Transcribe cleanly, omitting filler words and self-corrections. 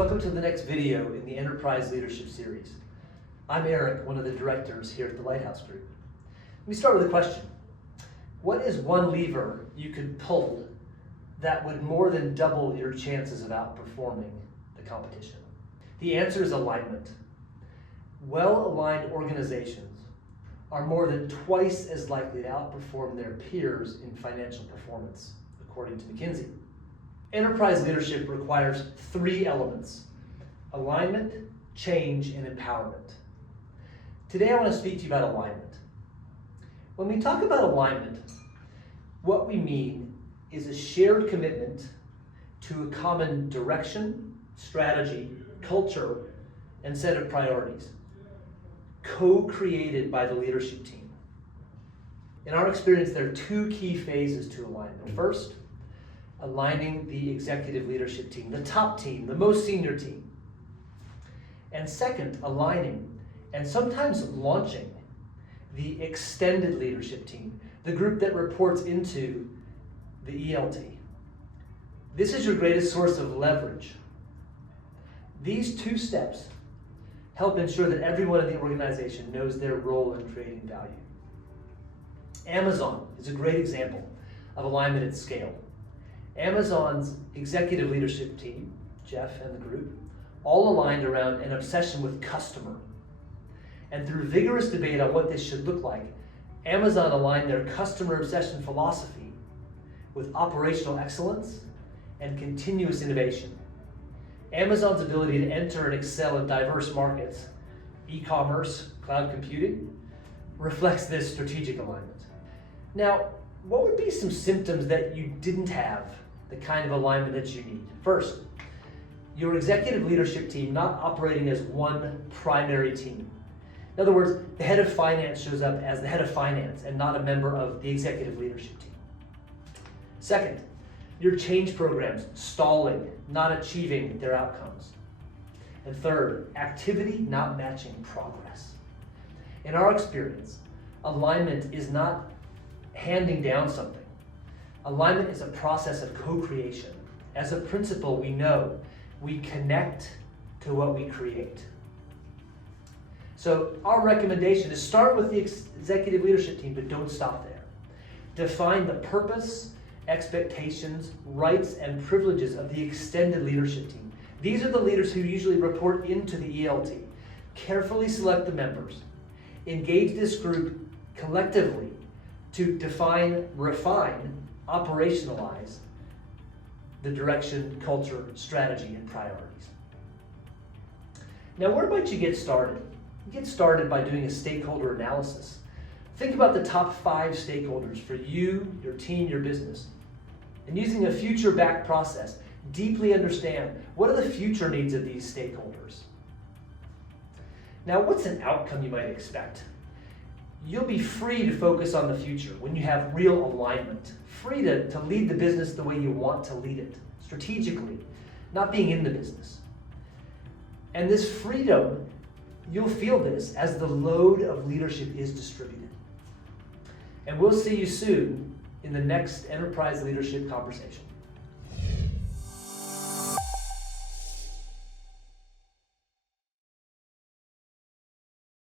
welcome to the next video in the Enterprise Leadership Series. I'm Eric, one of the directors here at the Lighthouse Group. Let me start with a question. What is one lever you could pull that would more than double your chances of outperforming the competition? The answer is alignment. Well-aligned organizations are more than twice as likely to outperform their peers in financial performance, according to McKinsey. Enterprise leadership requires three elements: alignment, change, and empowerment. Today I want to speak to you about alignment. When we talk about alignment, what we mean is a shared commitment to a common direction, strategy, culture, and set of priorities, co-created by the leadership team. In our experience, there are two key phases to alignment. First, aligning the executive leadership team, the top team, the most senior team. And second, aligning and sometimes launching the extended leadership team, the group that reports into the ELT. This is your greatest source of leverage. These two steps help ensure that everyone in the organization knows their role in creating value. Amazon is a great example of alignment at scale. Amazon's executive leadership team, Jeff and the group, all aligned around an obsession with customer. And through vigorous debate on what this should look like, Amazon aligned their customer obsession philosophy with operational excellence and continuous innovation. Amazon's ability to enter and excel in diverse markets, e-commerce, cloud computing, reflects this strategic alignment. Now, what would be some symptoms that you didn't have the kind of alignment that you need? First, your executive leadership team not operating as one primary team. In other words, the head of finance shows up as the head of finance and not a member of the executive leadership team. Second, your change programs stalling, not achieving their outcomes. And third, activity not matching progress. In our experience, alignment is not handing down something. Alignment is a process of co-creation. As a principle, we know we connect to what we create. So our recommendation is start with the executive leadership team, but don't stop there. Define the purpose, expectations, rights, and privileges of the extended leadership team. These are the leaders who usually report into the ELT. Carefully select the members. Engage this group collectively to define, refine, operationalize the direction, culture, strategy, and priorities. Now, where might you get started? Get started by doing a stakeholder analysis. Think about the top 5 stakeholders for you, your team, your business. And using a future-backed process, deeply understand what are the future needs of these stakeholders. Now, what's an outcome you might expect? You'll be free to focus on the future when you have real alignment, free to lead the business the way you want to lead it, strategically, not being in the business. And this freedom, you'll feel this as the load of leadership is distributed. And we'll see you soon in the next Enterprise Leadership Conversation.